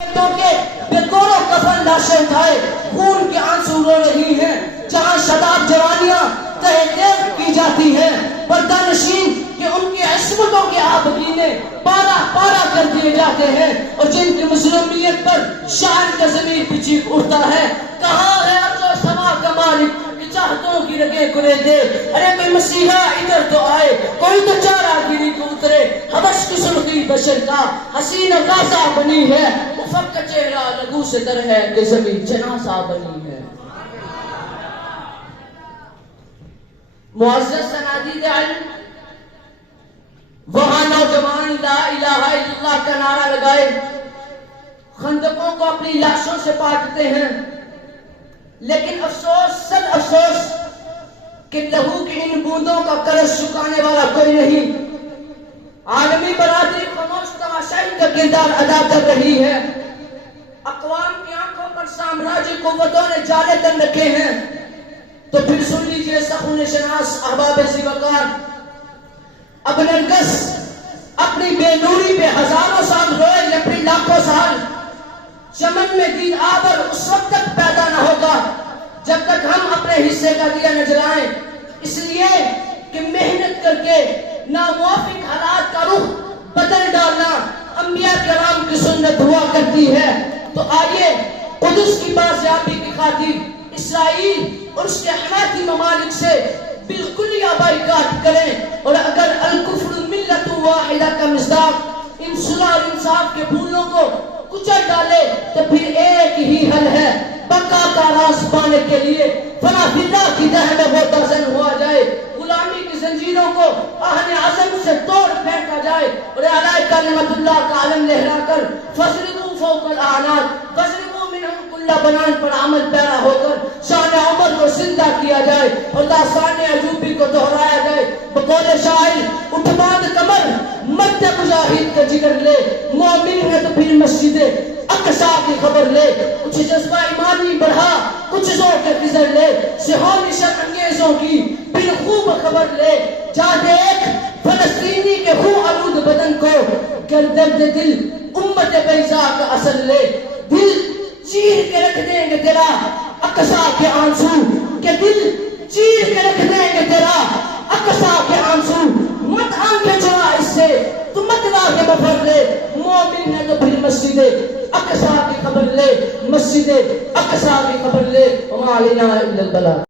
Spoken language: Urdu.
کے بےکور و کفن لاشیں اٹھائے خون کے آنسو رو رہی ہیں، جہاں شتاب جوانیاں تہہ تیغ کی جاتی ہیں، پردہ نشین کہ ان کی عصمتوں کے آبگینے پارا پارا کر دیے جاتے ہیں، اور جن کی مظلومیت پر شاعر کا ضمیر بھی چیخ اٹھتا ہے، کہاں ہے ارض و سما کا مالک کہ چاہتوں کی رگیں کرے دے، ارے کوئی مسیحا ادھر تو آئے، کوئی تو چارہ گیری کو اترے، حبش کی سرخی بشر کا حسین غازہ بنی ہے، افق کا چہرہ لگو سے در ہے کہ زمین جنازہ بنی ہے۔ معزز صنادید علم، وہاں نوجوان لا الہ الا اللہ کا نعرہ لگائے خندقوں کو اپنی لاشوں سے پاٹتے ہیں، لیکن افسوس سد افسوس کہ لہو کی ان بوندوں کا قرض چکانے والا کوئی نہیں۔ عالمی برادری خاموش تماشائی کا کردار ادا کر رہی ہے، اقوام کی آنکھوں پر سامراجی قوتوں نے جالے تن رکھے ہیں، تو پھر سن لیجئے سخن شناس احباب ذوالوقار، اب نرگس اپنی بے نوری پہ ہزاروں سال روئے یا پھر لاکھوں سال، چمن میں دین آور اس وقت تک پیدا نہ ہوگا جب تک ہم اپنے حصے کا دیا نہ جلائیں، اس لیے کہ محنت کر کے ناموافق حالات کا رخ بدل ڈالنا انبیاء کرام کی سنت ہوا کرتی ہے۔ تو آئیے قدس کی بازیابی کی خاطر اسرائیل اور اس کے حمایتی ممالک سے بالکل یا بائیکاٹ کریں، اور اگر الکفر ملت واحدہ کا مصداق ان صلح اور انصاف کے پھولوں کو کچل ڈالے تو پھر ایک ہی حل ہے، بقا کا راز پانے کے لیے فنا فی اللہ کی دہ میں وہ درزن ہوا جائے، غلامی کی زنجیروں کو آہن عزم سے توڑ پھینکا جائے، اور اعلی کلمت اللہ کا علم لہرا کر فضربوا فوق الاعناق فضربوا منہم کل بنان پر عمل پیرا ہو کر شان عمر کو زندہ کیا جائے، اور داستان عجوبی کو دہرایا جائے۔ بقول شاعر اٹھ باندھ کمر مد مجاہد کا جگر لے، مومن ہے تو پھر مسجد اقصی کی خبر لے، کچھ جذبہ ایمانی بڑھا کچھ ذوق خضر لے، سہول شر انگیزوں کی پھر خوب خبر لے، جا دیکھ فلسطینی کے خون آلود بدن کو، گر درد دل امت بیضا کا اثر لے، دل چیر کے رکھ دیں گے تیرا اقصی کے آنسو، کہ دل چیر کے رکھ دیں گے تیرا اقصی کے آنسو، مت آنکھیں چرا اس سے تو مت لا کے بفر لے، مومن ہے تو پھر مسجد اقصی کی خبر لے، مسجد اقصی کی خبر لے، وما علینا الا البلاغ۔